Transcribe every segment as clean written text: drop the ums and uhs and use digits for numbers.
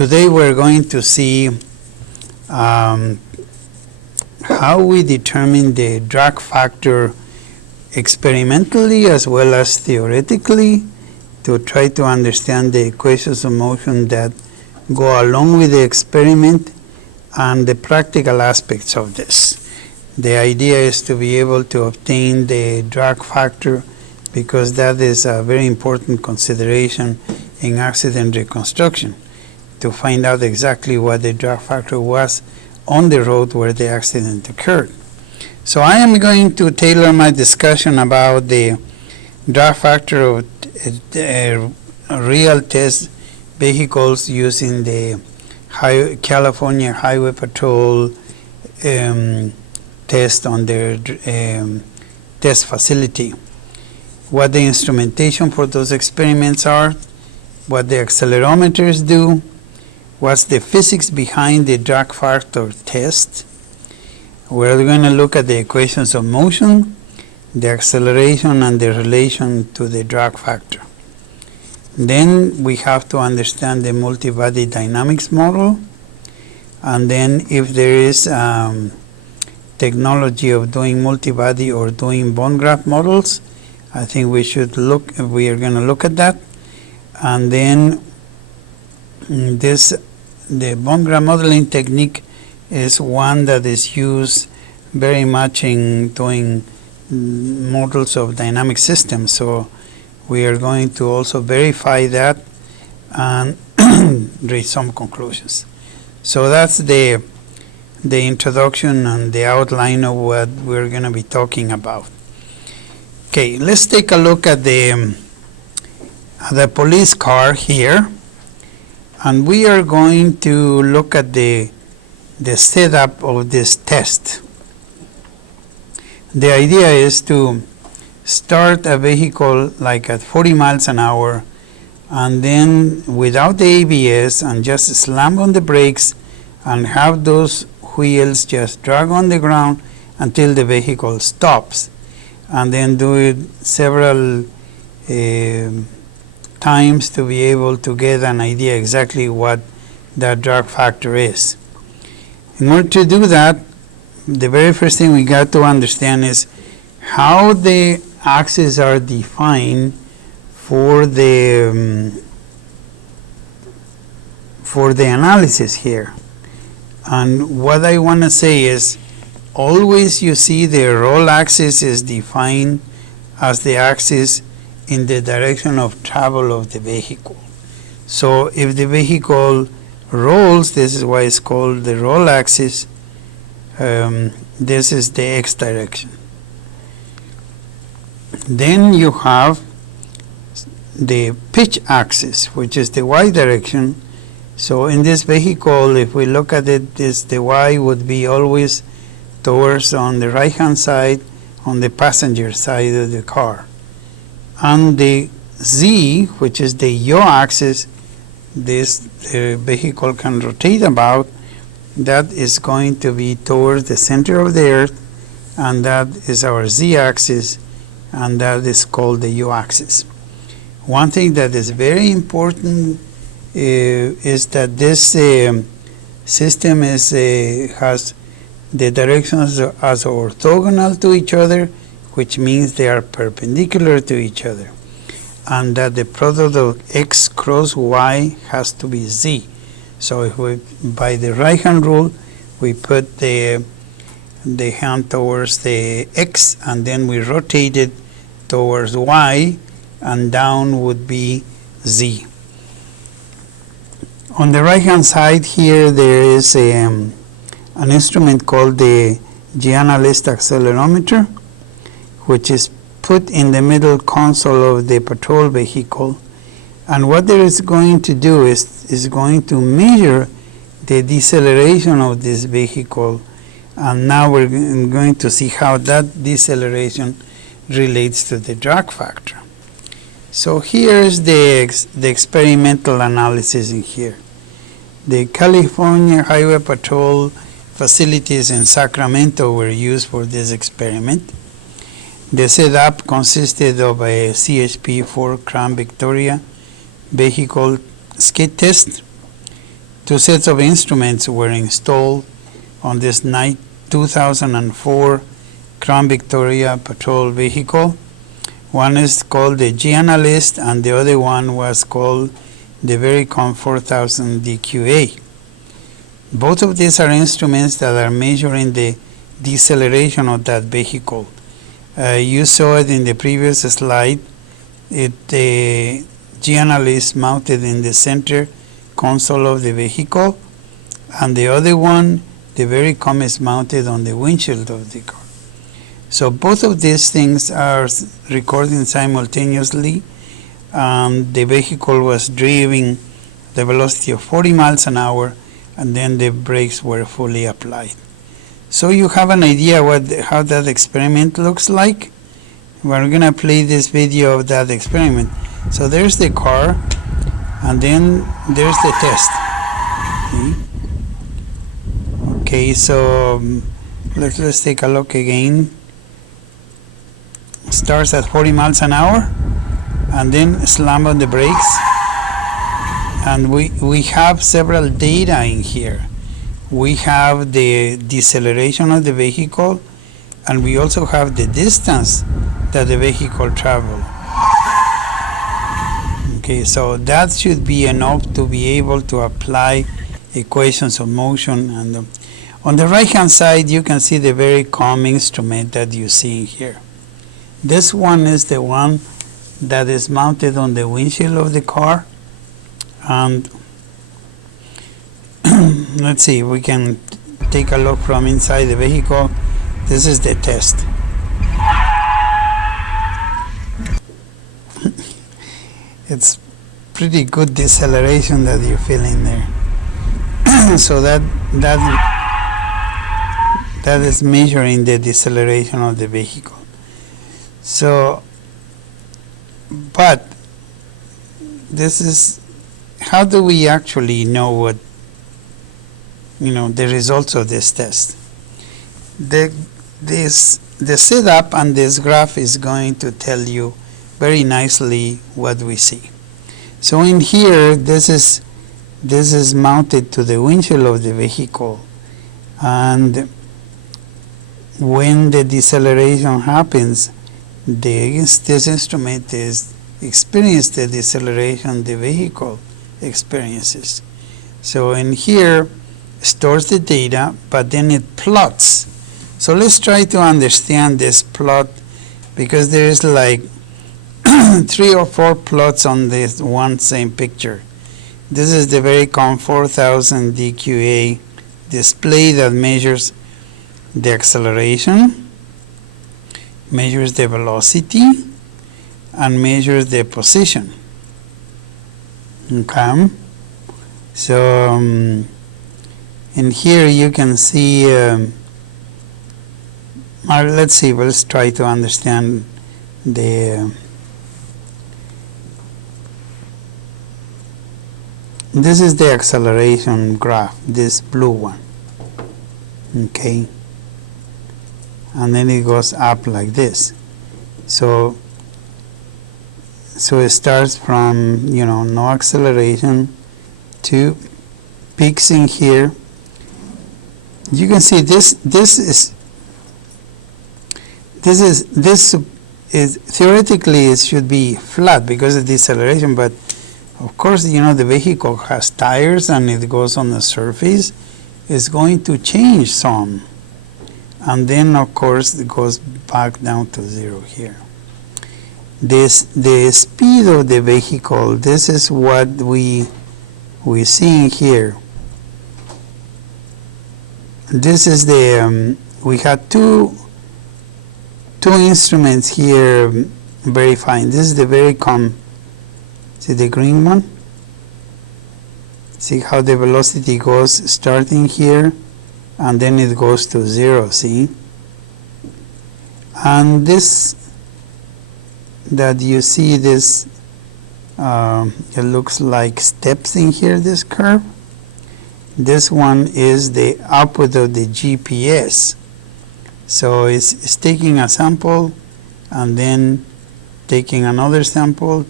Today we're going to see how we determine the drag factor experimentally as well as theoretically to try to understand the equations of motion that go along with the experiment and the practical aspects of this. The idea is to be able to obtain the drag factor because that is a very important consideration in accident reconstruction, to find out exactly what the drag factor was on the road where the accident occurred. So I am going to tailor my discussion about the drag factor of real test vehicles using the California Highway Patrol test on their test facility. What the instrumentation for those experiments are, what the accelerometers do, what's the physics behind the drag factor test. We're going to look at the equations of motion, the acceleration, and the relation to the drag factor. Then we have to understand the multi-body dynamics model, and then if there is technology of doing multi-body or doing bone graft models, I think we are going to look at that. And then the bone graft modeling technique is one that is used very much in doing models of dynamic systems. So we are going to also verify that and reach some conclusions. So that's the introduction and the outline of what we're going to be talking about. Okay, let's take a look at the police car here, and we are going to look at the setup of this test. The idea is to start a vehicle like at 40 miles an hour and then without the ABS and just slam on the brakes and have those wheels just drag on the ground until the vehicle stops, and then do it several times to be able to get an idea exactly what that drag factor is. In order to do that, the very first thing we got to understand is how the axes are defined for the analysis here. And what I want to say is, always you see the roll axis is defined as the axis in the direction of travel of the vehicle. So if the vehicle rolls, this is why it's called the roll axis. This is the X direction. Then you have the pitch axis, which is the Y direction. So in this vehicle, if we look at it, the Y would be always towards on the right hand side, on the passenger side of the car. And the Z, which is the yaw axis, the vehicle can rotate about, that is going to be towards the center of the earth, and that is our Z axis, and that is called the yaw axis. One thing that is very important is that this system has the directions as orthogonal to each other, which means they are perpendicular to each other, and that the product of X cross Y has to be Z. So if we, by the right hand rule, we put the hand towards the X and then we rotate it towards Y, and down would be Z. On the right hand side here there is an instrument called the G-analyst accelerometer, which is put in the middle console of the patrol vehicle, and what there is going to do is going to measure the deceleration of this vehicle, and now we're going to see how that deceleration relates to the drag factor. So here's the experimental analysis in here. The California Highway Patrol facilities in Sacramento were used for this experiment. The setup consisted of a CHP 4 Crown Victoria vehicle skid test, two sets of instruments were installed on this 2004 Crown Victoria patrol vehicle. One is called the G-Analyst and the other one was called the Vericom 4000 DQA. Both of these are instruments that are measuring the deceleration of that vehicle. You saw it in the previous slide. The G-Analyst mounted in the center console of the vehicle, and the other one, the Vericom, is mounted on the windshield of the car. So both of these things are recording simultaneously. The vehicle was driving the velocity of 40 miles an hour, and then the brakes were fully applied. So you have an idea how that experiment looks like. We're going to play this video of that experiment. So there's the car, and then there's the test. Okay, so let's take a look again. Starts at 40 miles an hour, and then slam on the brakes. And we have several data in here. We have the deceleration of the vehicle, and we also have the distance that the vehicle traveled. Okay, so that should be enough to be able to apply equations of motion. And on the right hand side, you can see the Vericom instrument that you see here. This one is the one that is mounted on the windshield of the car. And let's see, we can take a look from inside the vehicle. This is the test. It's pretty good deceleration that you feel in there. So that is measuring the deceleration of the vehicle. So, but this is, how do we actually know what, the results of this test? The setup and this graph is going to tell you very nicely what we see. So in here, this is mounted to the windshield of the vehicle, and when the deceleration happens, this instrument is experiences the deceleration the vehicle experiences. So in here, stores the data, but then it plots. So let's try to understand this plot, because there is like 3 or 4 plots on this one same picture. This is the Vericom 4000 DQA display that measures the acceleration, measures the velocity, and measures the position. Okay, so in here you can see, let's see, let's try to understand the this is the acceleration graph, this blue one. Okay, and then it goes up like this. So it starts from no acceleration to peaks in here. You can see this is theoretically it should be flat because of deceleration, but of course the vehicle has tires and it goes on the surface. It's going to change some, and then of course it goes back down to 0 here. The speed of the vehicle, this is what we see here. This is the we had two instruments here verifying. This is the Vericom. See the green one? See how the velocity goes starting here, and then it goes to 0, see? And this that you see, this it looks like steps in here, this curve. This one is the output of the GPS. So it's taking a sample and then taking another sample,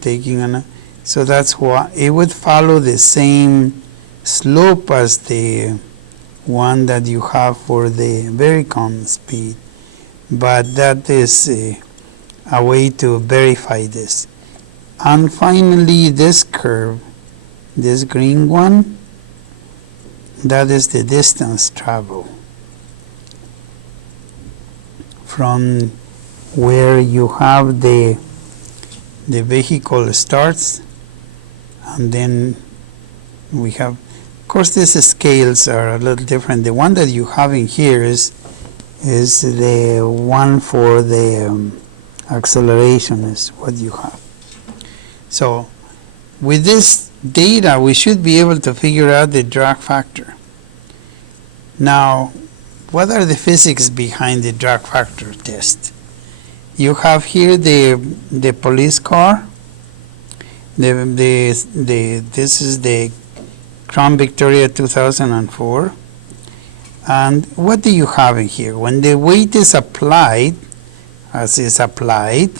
so that's why it would follow the same slope as the one that you have for the very common speed, but that is a way to verify this. And finally, this curve, this green one, that is the distance traveled from where you have the vehicle starts, and then we have, of course, these scales are a little different. The one that you have in here is the one for the acceleration is what you have. So with this data, we should be able to figure out the drag factor. Now, what are the physics behind the drag factor test? You have here the police car. This is the Crown Victoria 2004. And what do you have in here? When the weight is applied, as is applied,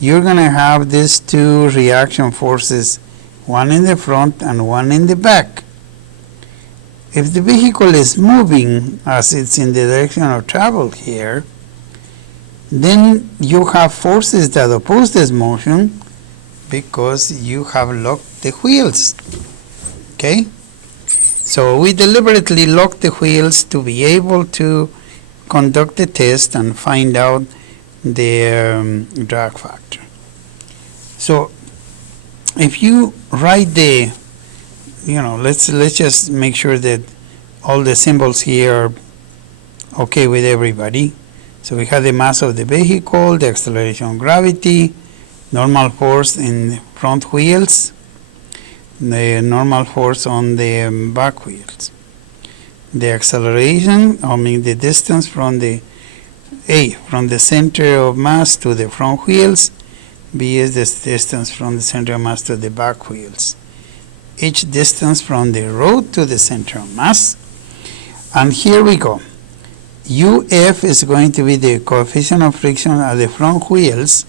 you're going to have these two reaction forces, one in the front and one in the back. If the vehicle is moving as it's in the direction of travel here, then you have forces that oppose this motion because you have locked the wheels. Okay? So we deliberately locked the wheels to be able to conduct the test and find out the drag factor. So if you write the, let's just make sure that all the symbols here are okay with everybody. So we have the mass of the vehicle, the acceleration of gravity, normal force in the front wheels, the normal force on the back wheels. The acceleration, the distance from the from the center of mass to the front wheels. B is the distance from the center of mass to the back wheels. H distance from the road to the center of mass. And here we go. UF is going to be the coefficient of friction at the front wheels,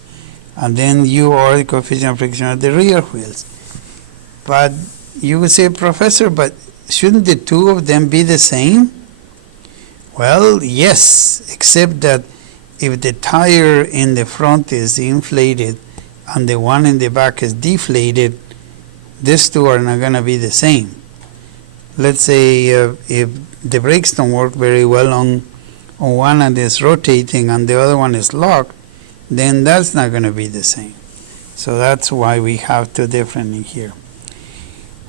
and then UR the coefficient of friction at the rear wheels. But you would say, Professor, but shouldn't the two of them be the same? Well, yes, except that if the tire in the front is inflated and the one in the back is deflated, these two are not going to be the same. Let's say if the brakes don't work very well on one and is rotating and the other one is locked, then that's not going to be the same. So that's why we have two different in here.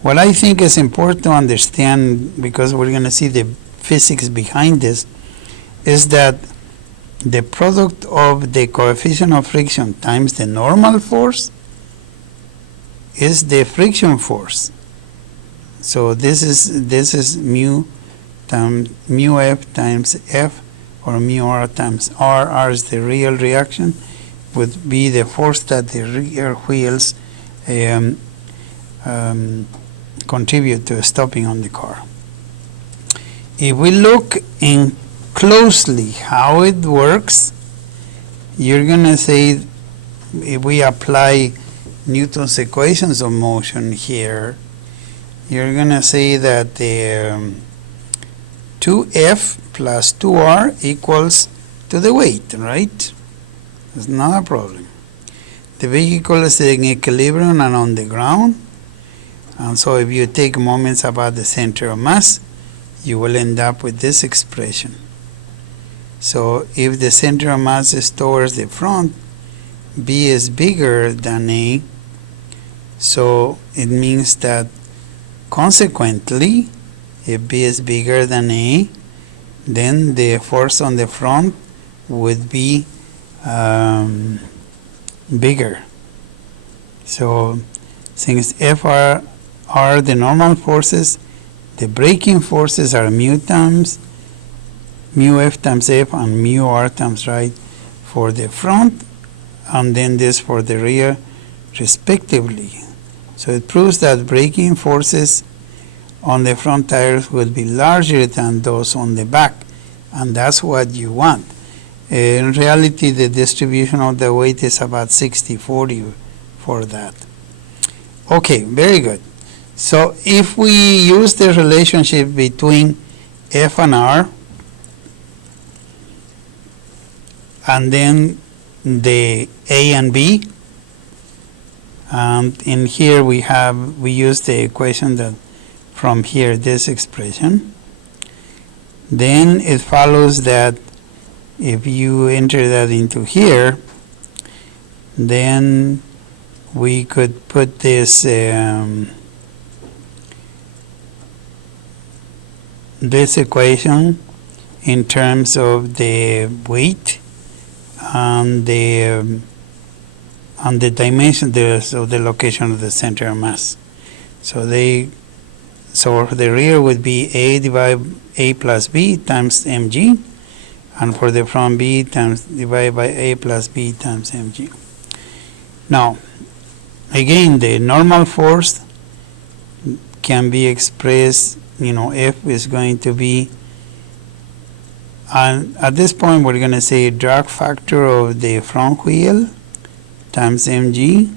What I think is important to understand, because we're going to see the physics behind this, is that the product of the coefficient of friction times the normal force is the friction force. So this is mu F times F, or mu R times R. R is the real reaction, would be the force that the rear wheels contribute to stopping on the car. If we look in closely how it works, you're going to say, if we apply Newton's equations of motion here, you're going to say that the 2F plus 2R equals to the weight, right? It's not a problem. The vehicle is in equilibrium and on the ground, and so if you take moments about the center of mass, you will end up with this expression. So if the center of mass is towards the front, B is bigger than A, so it means that consequently, if B is bigger than A, then the force on the front would be bigger. So since F are the normal forces, the braking forces are mu F times F and mu R times right for the front, and then this for the rear respectively. So it proves that braking forces on the front tires will be larger than those on the back, and that's what you want. In reality, the distribution of the weight is about 60-40 for that. Okay, very good. So if we use the relationship between F and R, and then the A and B, and in here we use the equation that from here, this expression, then it follows that if you enter that into here, then we could put this this equation in terms of the weight and the dimension of the location of the center of mass. So the rear would be A divided A plus B times mg, and for the front B divided by A plus B times mg. Now, again, the normal force can be expressed, F is going to be, and at this point we're going to say drag factor of the front wheel times mg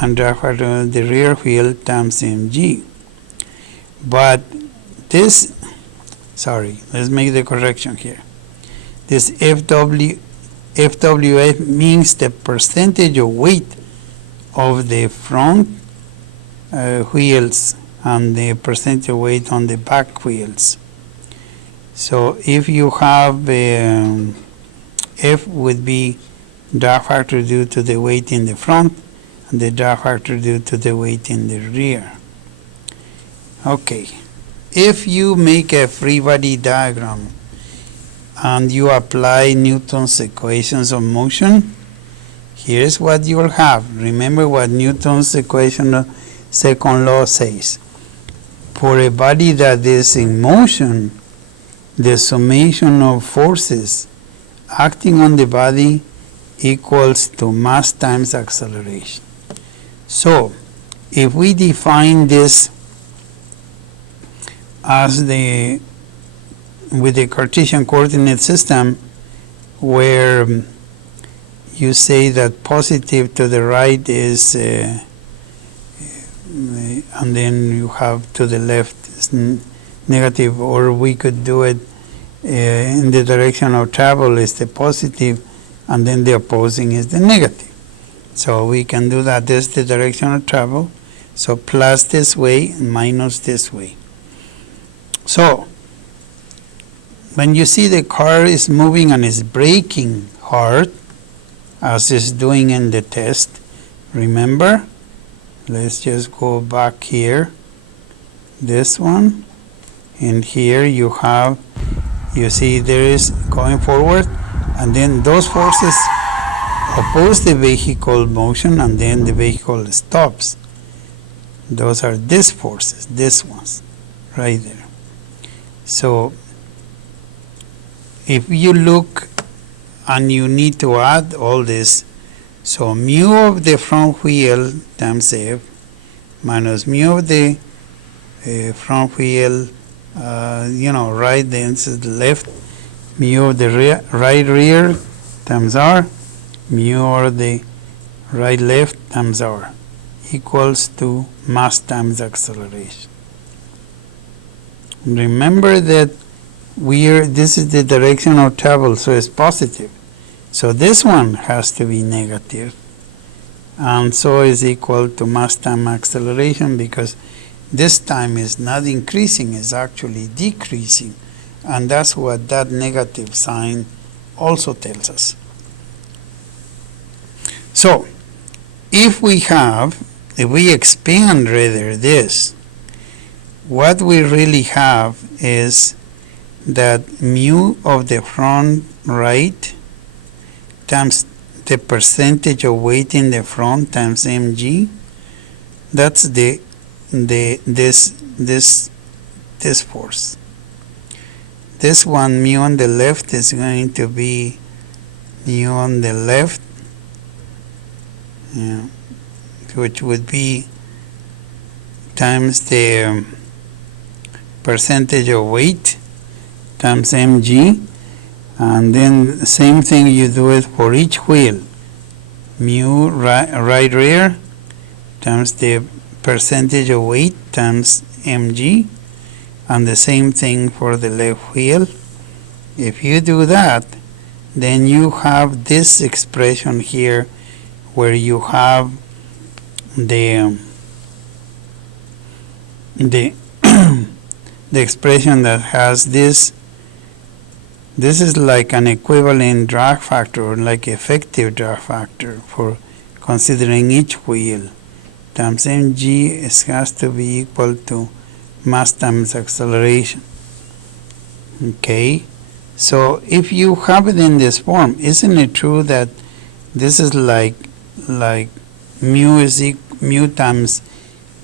and drag factor of the rear wheel times mg. But this, let's make the correction here. This FWF means the percentage of weight of the front wheels and the percentage of weight on the back wheels. So if you have F would be drag factor due to the weight in the front and the drag factor due to the weight in the rear. Okay, if you make a free body diagram and you apply Newton's equations of motion, here's what you'll have. Remember what Newton's equation of second law says. For a body that is in motion, the summation of forces acting on the body equals to mass times acceleration. So, if we define this as with the Cartesian coordinate system, where you say that positive to the right is and then you have to the left is negative, or we could do it in the direction of travel is the positive and then the opposing is the negative. So we can do that. This is the direction of travel, so plus this way and minus this way. So when you see the car is moving and is braking hard, as it's doing in the test, remember, let's just go back here, this one, and here you see there is going forward, and then those forces oppose the vehicle motion, and then the vehicle stops. Those are these forces, these ones, right there. So if you look and you need to add all this, so mu of the front wheel times F minus mu of the front wheel, right, then to the left, mu of the right rear times R, mu of the right left times R equals to mass times acceleration. Remember that this is the direction of travel, so it's positive. So this one has to be negative, and so is equal to mass times acceleration, because this time is not increasing, it's actually decreasing, and that's what that negative sign also tells us. So if we expand rather this, what we really have is that mu of the front right times the percentage of weight in the front times mg, that's this force. This one, mu on the left, is going to be mu on the left, which would be times the percentage of weight times mg, and then the same thing you do it for each wheel, mu right rear times the percentage of weight times mg, and the same thing for the left wheel. If you do that, then you have this expression here where you have the the expression that has this. This is like an equivalent drag factor, or like effective drag factor for considering each wheel, times mg has to be equal to mass times acceleration. Okay, so if you have it in this form, isn't it true that this is like mu times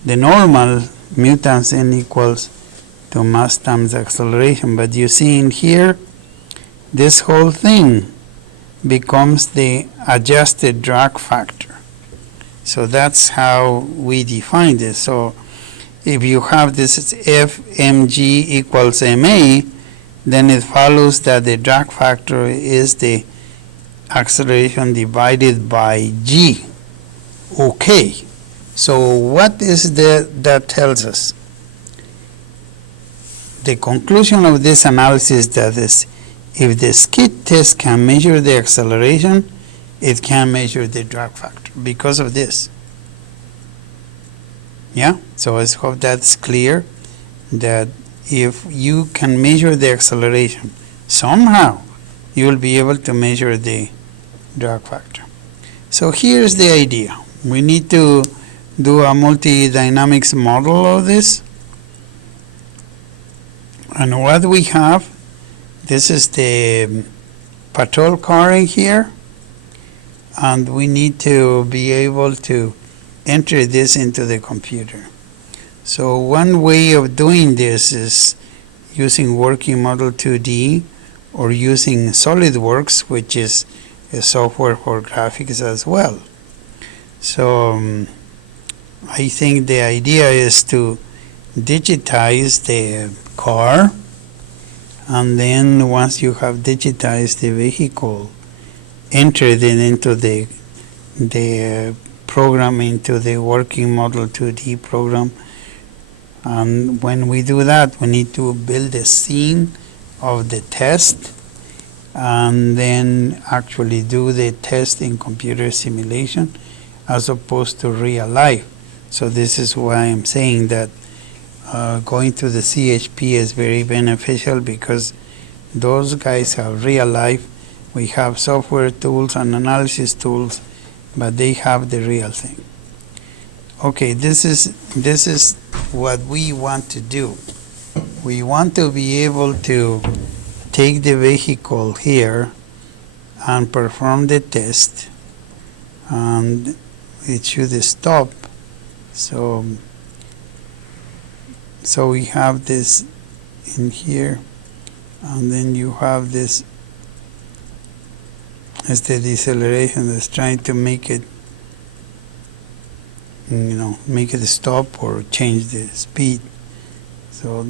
the normal, mu times n equals to mass times acceleration? But you see in here, this whole thing becomes the adjusted drag factor. So that's how we define this. So if you have this f mg equals ma, then it follows that the drag factor is the acceleration divided by g. Okay, so what is that tells us? The conclusion of this analysis that is, if the skid test can measure the acceleration, it can measure the drag factor because of this. Yeah, so I hope that's clear, that if you can measure the acceleration, somehow you will be able to measure the drag factor. So here's the idea. We need to do a multi-dynamics model of this. And what we have, this is the patrol car in here, and we need to be able to enter this into the computer. So one way of doing this is using Working Model 2D or using SolidWorks, which is a software for graphics as well. So I think the idea is to digitize the car, and then once you have digitized the vehicle, enter it into the program, into the Working Model 2D program. And when we do that, we need to build a scene of the test and then actually do the test in computer simulation as opposed to real life. So this is why I'm saying that going to the CHP is very beneficial, because those guys have real life. We have software tools and analysis tools, but they have the real thing. Okay, this is what we want to do. We want to be able to take the vehicle here and perform the test, and it should stop. So we have this in here, and then you have this as the deceleration that's trying to make it, make it stop or change the speed. So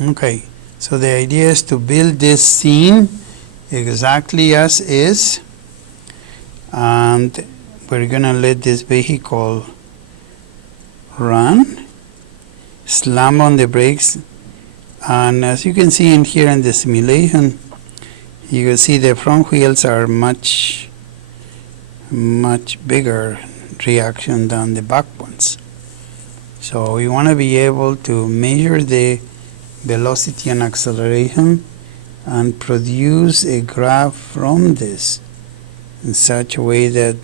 okay, so the idea is to build this scene exactly as is, and we're gonna let this vehicle run, slam on the brakes, and as you can see in here in the simulation, you can see the front wheels are much bigger reaction than the back ones. So we want to be able to measure the velocity and acceleration and produce a graph from this in such a way that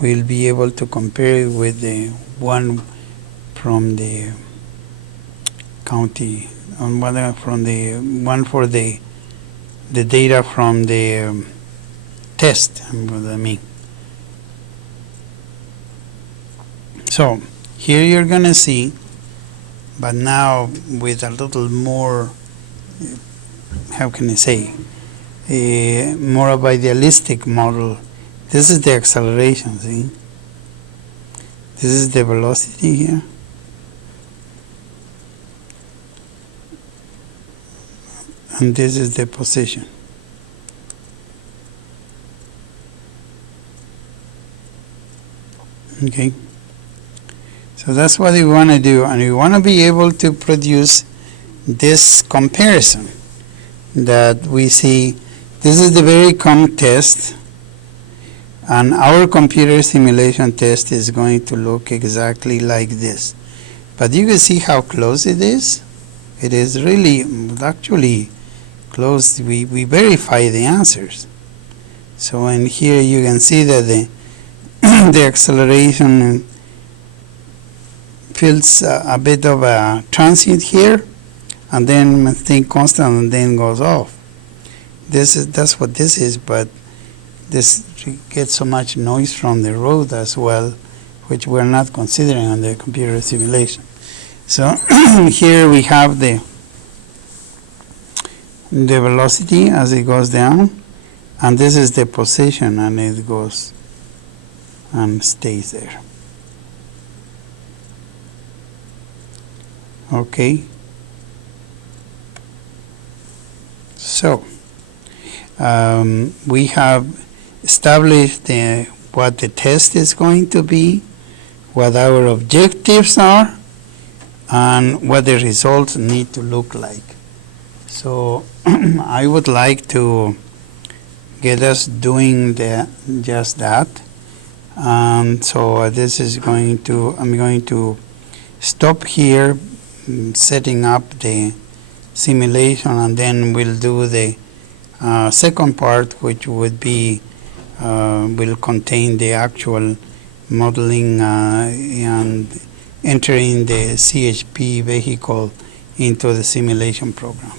we'll be able to compare it with the one from the county, on one from the one for the data from the test, what I mean. So here you're gonna see, but now with a little more, how can I say, more of a idealistic model. This is the acceleration, see? This is the velocity here. And this is the position. Okay. So that's what we want to do, and we want to be able to produce this comparison that we see. This is the very common test, and our computer simulation test is going to look exactly like this. But you can see how close it is. It is really actually close. We verify the answers. So in here you can see that the the acceleration feels a bit of a transient here, and then stay constant and then goes off. That's what this is, but this gets so much noise from the road as well, which we're not considering on the computer simulation. So here we have the velocity as it goes down, and this is the position, and it goes and stays there. Okay. So we have established what the test is going to be, what our objectives are, and what the results need to look like. So I would like to get us doing just that. So this is going to, I'm going to stop here, setting up the simulation, and then we'll do the second part, which would be will contain the actual modeling and entering the CHP vehicle into the simulation program.